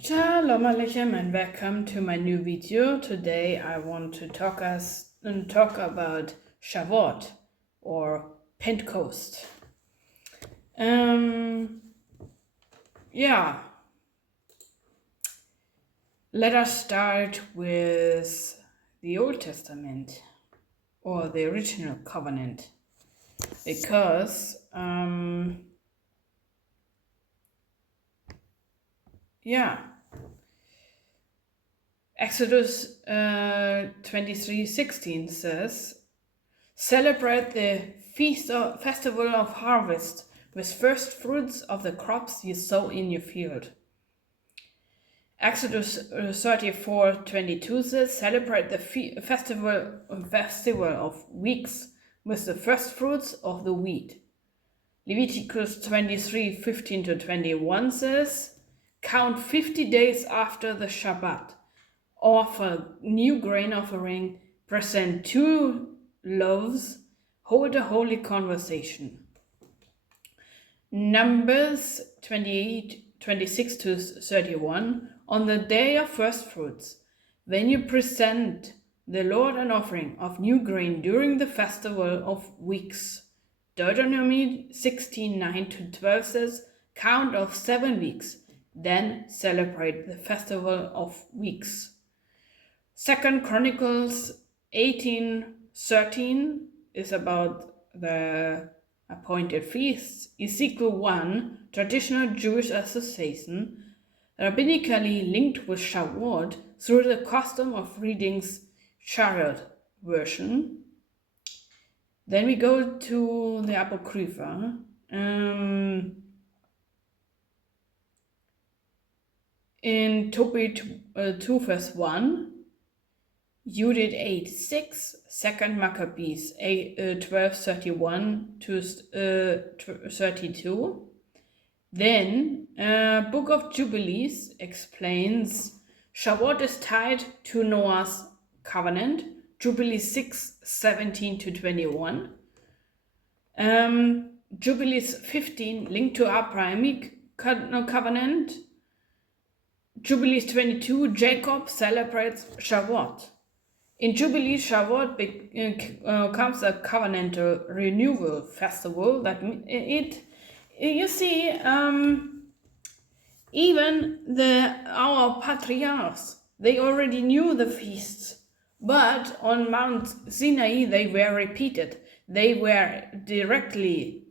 Shalom Aleichem and welcome to my new video. Today I want to talk about Shavuot or Pentecost. Let us start with the Old Testament or the original covenant, because Exodus 23:16 says, "Celebrate the festival of harvest with first fruits of the crops you sow in your field." Exodus 34:22 says, "Celebrate the festival of weeks with the first fruits of the wheat." Leviticus 23:15-21 says, "Count 50 days after the Shabbat. Offer new grain offering, present 2 loaves, hold a holy conversation." Numbers 28:26-31, "On the day of first fruits, when you present the Lord an offering of new grain during the festival of weeks." Deuteronomy 16:9-12 says, "Count of 7 weeks, then celebrate the festival of weeks." 2 Chronicles 18:13 is about the appointed feasts. Ezekiel 1, traditional Jewish association, rabbinically linked with Shavuot through the custom of reading Shavuot version. Then we go to the Apocrypha. In Tobit 2 verse 1, Judith 8:6, 2 Maccabees 12:31-32. Then Book of Jubilees explains Shavuot is tied to Noah's covenant, Jubilees 6:17-21. Jubilees 15 linked to Abrahamic covenant. Jubilees 22, Jacob celebrates Shavuot. In Jubilee, Shavuot becomes a covenantal renewal festival. That even our patriarchs, they already knew the feasts, but on Mount Sinai they were repeated. They were directly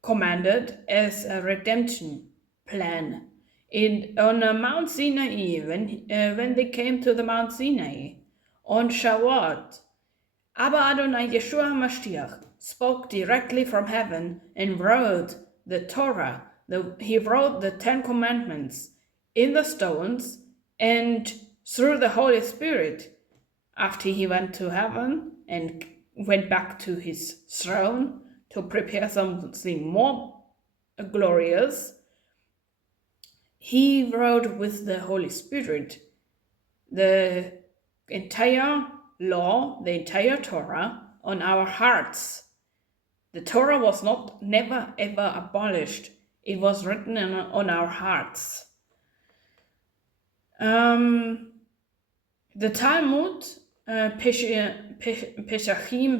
commanded as a redemption plan. On Mount Sinai, when they came to the Mount Sinai, on Shavuot, Abba Adonai Yeshua HaMashiach spoke directly from heaven and wrote the Torah. He wrote the 10 Commandments in the stones, and through the Holy Spirit, after he went to heaven and went back to his throne to prepare something more glorious, he wrote with the Holy Spirit the entire law, the entire Torah, on our hearts. The Torah was never ever abolished. It was written on our hearts. The Talmud, Pesachim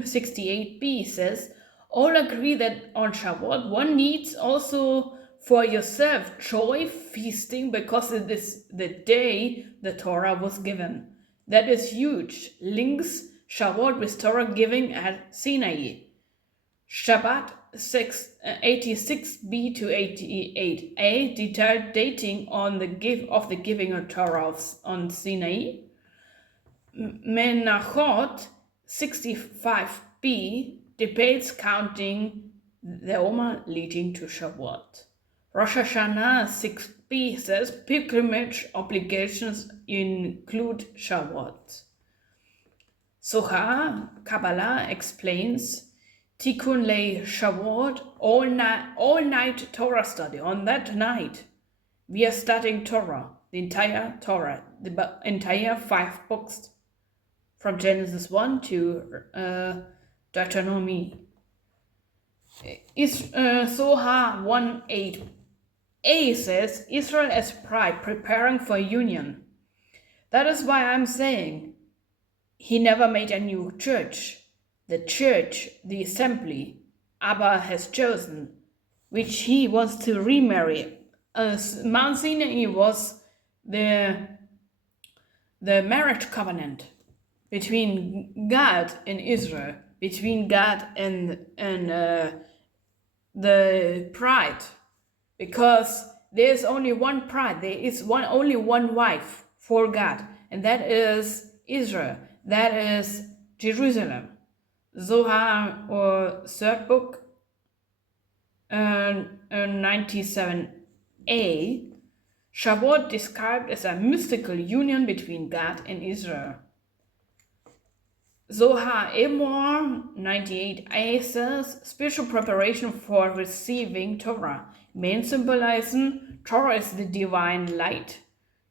68b says, "All agree that on Shavuot one needs also for yourself joy, feasting, because it is the day the Torah was given." That is huge. Links Shavuot with Torah giving at Sinai. Shabbat 86b-88a, detailed dating on the giving of Torah on Sinai. Menachot 65b debates counting the Omer leading to Shavuot. Rosh Hashanah 6b says pilgrimage obligations include Shavuot. Zohar Kabbalah explains Tikkun Lei Shavuot, all night Torah study. On that night, we are studying Torah, the entire 5 books, from Genesis 1 to Deuteronomy. Zohar 1:8 A says Israel as bride preparing for union. That is why I'm saying he never made a new church. The church, the assembly, Abba has chosen, which he wants to remarry. Mount Sinai was the marriage covenant between God and Israel, between God and the bride, because there is only one bride, there is only one wife for God, and that is Israel, that is Jerusalem. Zohar or third book, 97a, Shavuot described as a mystical union between God and Israel. Zohar Emor 98a says spiritual preparation for receiving Torah. Main symbolizing Torah is the divine light.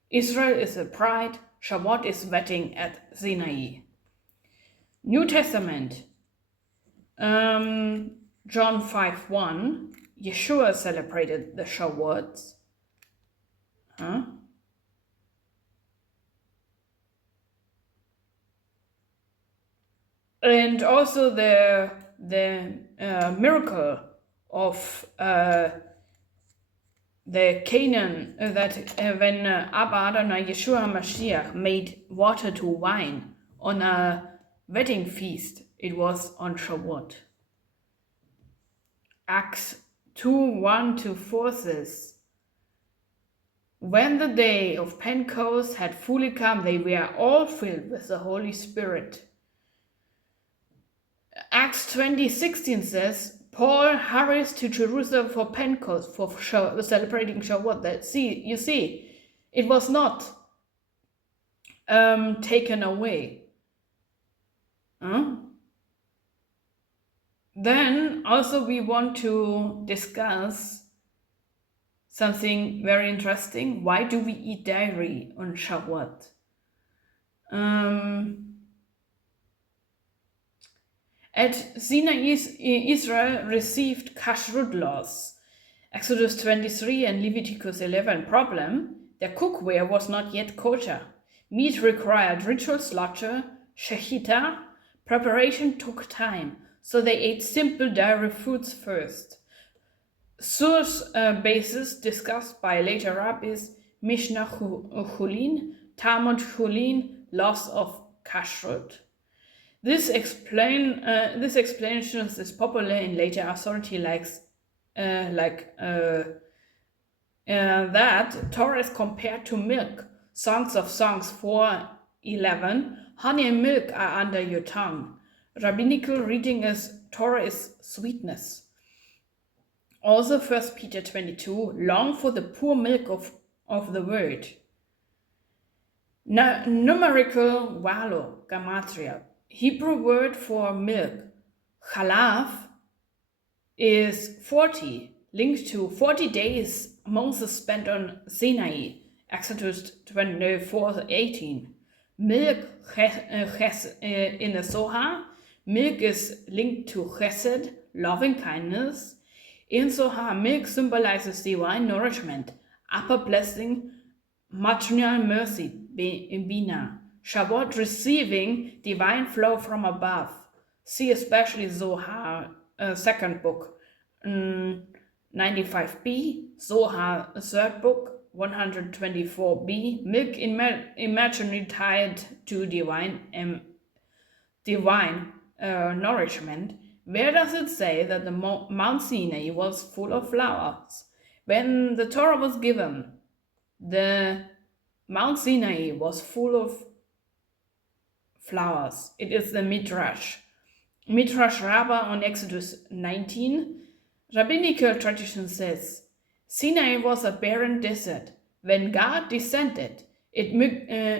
Israel is the bride. Shavuot is wedding at Sinai. New Testament. John 5:1. Yeshua celebrated the Shavuot. And also the miracle of the Canaan, that when Abba Adonai Yeshua Mashiach made water to wine on a wedding feast, it was on Shavuot. Acts 2:1-4 says, when the day of Pentecost had fully come, they were all filled with the Holy Spirit. Acts 20:16 says, Paul hurries to Jerusalem for Pentecost, for celebrating Shavuot. You see, it was not taken away. Then also we want to discuss something very interesting. Why do we eat dairy on Shavuot? At Sinai, Israel received kashrut laws. Exodus 23 and Leviticus 11. Problem: their cookware was not yet kosher. Meat required ritual slaughter, shechita. Preparation took time, so they ate simple dairy foods first. Source basis discussed by later rabbis: Mishnah Chulin, Talmud Chulin, laws of kashrut. This explanation is popular in later authority that Torah is compared to milk. Songs of Songs 4:11. Honey and milk are under your tongue. Rabbinical reading is Torah is sweetness. Also 1 Peter 22. Long for the pure milk of the word. Numerical valo, gematria. Hebrew word for milk, chalav, is 40, linked to 40 days Moses spent on Sinai, Exodus 24:18. Milk in the Zohar, milk is linked to chesed, loving kindness. In Zohar, milk symbolizes divine nourishment, upper blessing, maternal mercy, bina. Shavuot receiving divine flow from above. See especially Zohar, second book, 95b, Zohar, third book, 124b. Milk imaginary tied to divine nourishment. Where does it say that the Mount Sinai was full of flowers? When the Torah was given, the Mount Sinai was full of flowers. It is the Midrash. Midrash Rabbah on Exodus 19. Rabbinical tradition says, Sinai was a barren desert. When God descended, it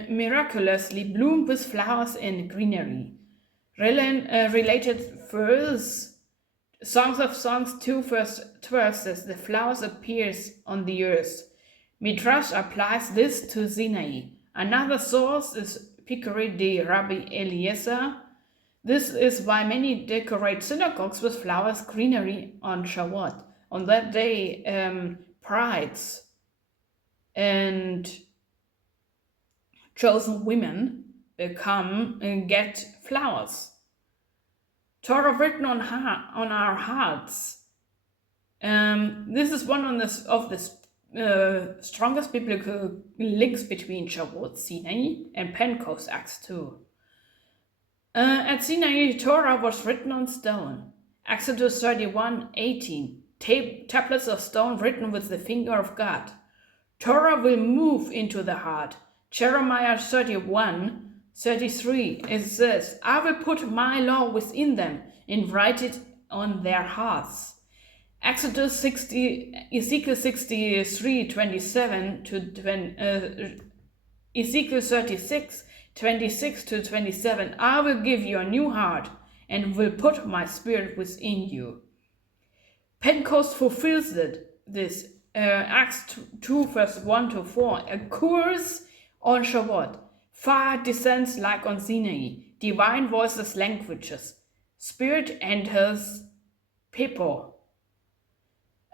miraculously bloomed with flowers and greenery. Related verse, Songs of Songs 2 verse 12 says, the flowers appears on the earth. Midrash applies this to Sinai. Another source is Picare de Rabbi Eliezer. This is why many decorate synagogues with flowers greenery on Shavuot. On that day, brides and chosen women come and get flowers. Torah written on our hearts. This is one of the strongest biblical links between Shavuot, Sinai, and Pentecost, Acts 2. At Sinai, Torah was written on stone. Exodus 31:18, tablets of stone written with the finger of God. Torah will move into the heart. Jeremiah 31:33, it says, I will put my law within them and write it on their hearts. Ezekiel 63:27 to Ezekiel 36:26-27, I will give you a new heart and will put my spirit within you. Pentecost fulfills this. Acts 2 verse 1-4 occurs on Shavuot. Fire descends like on Sinai. Divine voices, languages. Spirit enters people.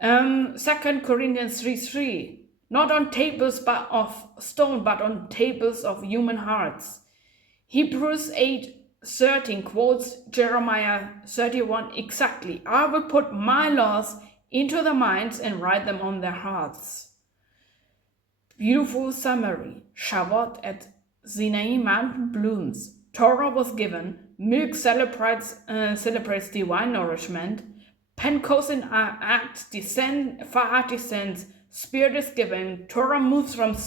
2 Corinthians 3:3, not on tables of stone, but on tables of human hearts. Hebrews 8:13 quotes Jeremiah 31 exactly. I will put my laws into their minds and write them on their hearts. Beautiful summary. Shavuot at Sinai mountain blooms. Torah was given. Milk celebrates divine nourishment. Pentecost in Acts fire descends, Spirit is given, Torah moves from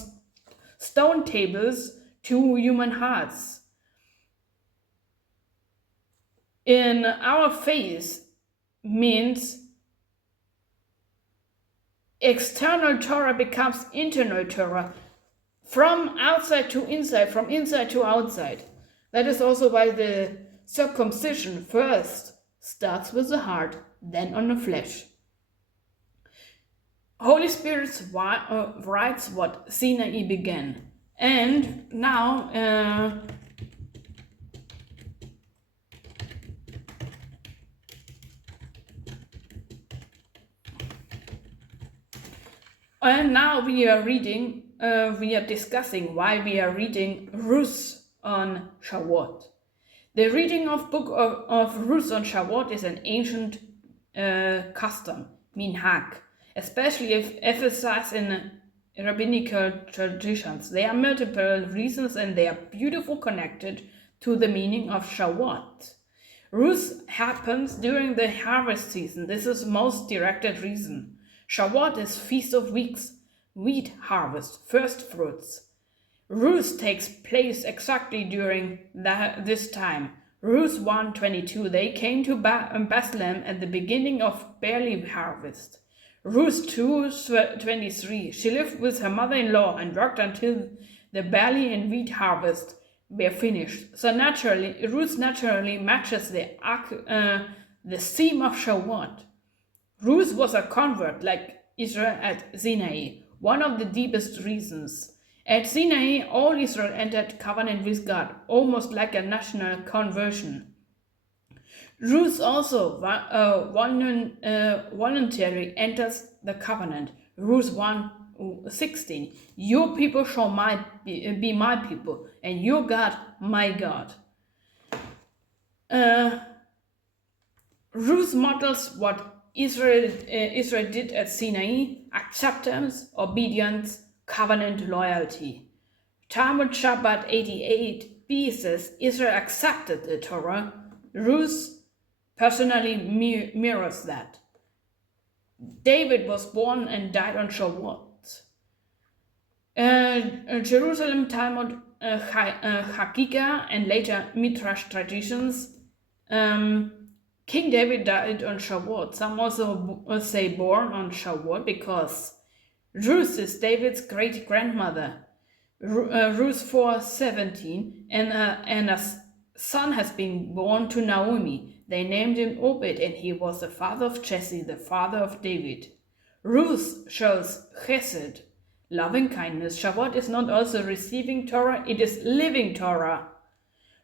stone tables to human hearts. In our faith means external Torah becomes internal Torah, from outside to inside, from inside to outside. That is also why the circumcision first starts with the heart, then on the flesh. Holy Spirit writes what Sinai began. And now we are discussing why we are reading Ruth on Shavuot. The reading of Book of Ruth on Shavuot is an ancient custom, minhag, especially if emphasized in rabbinical traditions. There are multiple reasons and they are beautifully connected to the meaning of Shavuot. Ruth happens during the harvest season. This is the most directed reason. Shavuot is Feast of Weeks, wheat harvest, first fruits. Ruth takes place exactly during this time. Ruth 1:22, they came to Bethlehem at the beginning of barley harvest. Ruth 2:23, she lived with her mother-in-law and worked until the barley and wheat harvest were finished. So Ruth naturally matches the theme of Shavuot. Ruth was a convert like Israel at Sinai, one of the deepest reasons. At Sinai, all Israel entered covenant with God, almost like a national conversion. Ruth also voluntarily enters the covenant. Ruth 1:16, your people shall be my people, and your God my God. Ruth models what Israel did at Sinai: acceptance, obedience, covenant loyalty. Talmud Shabbat 88b says Israel accepted the Torah. Ruth personally mirrors that. David was born and died on Shavuot. Jerusalem Talmud Hakika and later Midrash traditions. King David died on Shavuot. Some also say born on Shavuot because Ruth is David's great-grandmother. Ruth 4:17, and a son has been born to Naomi. They named him Obed, and he was the father of Jesse, the father of David. Ruth shows chesed, loving kindness. Shavuot is not also receiving Torah, it is living Torah.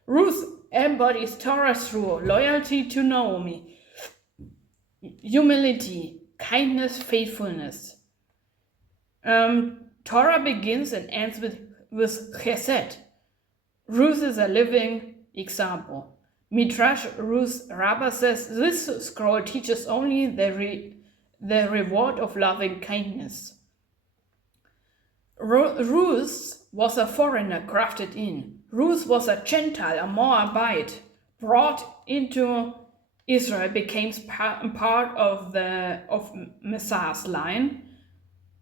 Ruth embodies Torah through loyalty to Naomi, humility, kindness, faithfulness. Torah begins and ends with Chesed. Ruth is a living example. Midrash Ruth Rabbah says this scroll teaches only the reward of loving kindness. Ruth was a foreigner grafted in. Ruth was a Gentile, a Moabite, brought into Israel, became part of Messiah's line.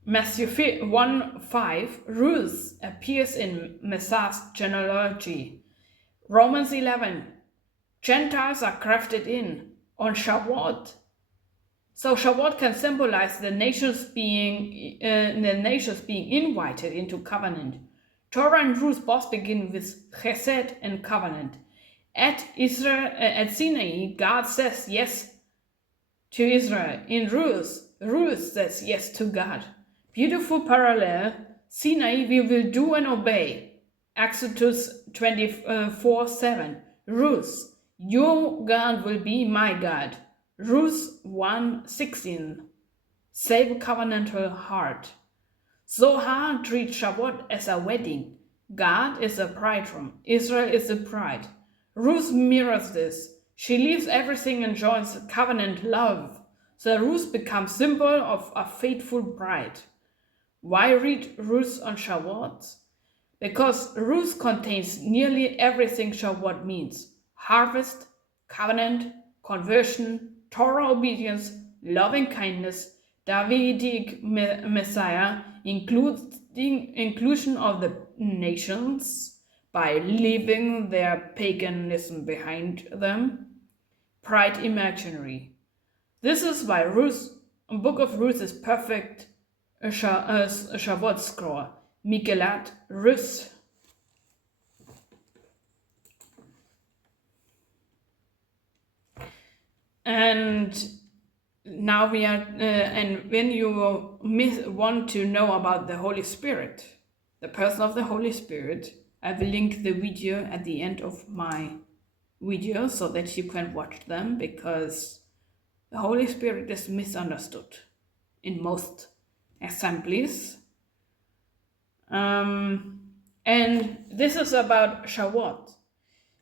Matthew 1:5, Ruth appears in Messiah's genealogy. Romans 11, Gentiles are grafted in on Shavuot. So Shavuot can symbolize the nations being invited into covenant. Torah and Ruth both begin with Chesed and covenant. At Sinai, God says yes to Israel. In Ruth says yes to God. Beautiful parallel. Sinai, we will do and obey. Exodus 24:7. Ruth, your God will be my God. Ruth 1:16. Same covenantal heart. Zohar treats Shavuot as a wedding. God is the bridegroom. Israel is the bride. Ruth mirrors this. She leaves everything and joins covenant love. So Ruth becomes symbol of a faithful bride. Why read Ruth on Shavuot? Because Ruth contains nearly everything Shavuot means. Harvest, covenant, conversion, Torah obedience, loving kindness, Davidic Messiah, inclusion of the nations by leaving their paganism behind them, pride imaginary. This is why Book of Ruth is perfect Shavuot scroll. Migillat Ruth. And now we are, and when you want to know about the Holy Spirit, the person of the Holy Spirit, I will link the video at the end of my video so that you can watch them, because the Holy Spirit is misunderstood in most assemblies. And this is about Shavuot.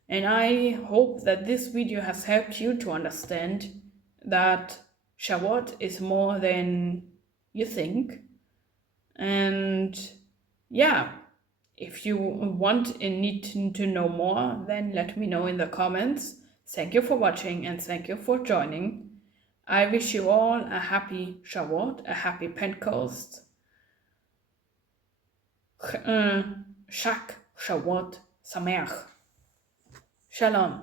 And I hope that this video has helped you to understand that Shavuot is more than you think. And yeah, if you want and need to know more, then let me know in the comments. Thank you for watching and thank you for joining. I wish you all a happy Shavuot, a happy Pentecost. Shak Shavuot Sameach. Shalom.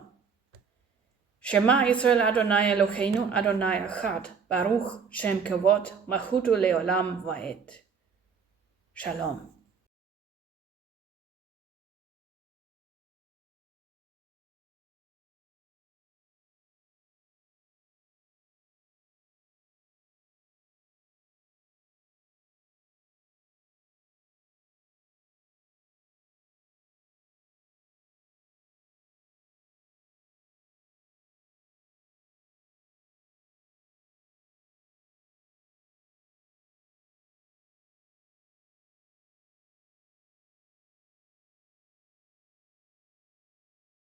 Shema Israel Adonai Eloheinu Adonai Echad. Baruch Shem Kavod Machutu Leolam Vaed. Shalom.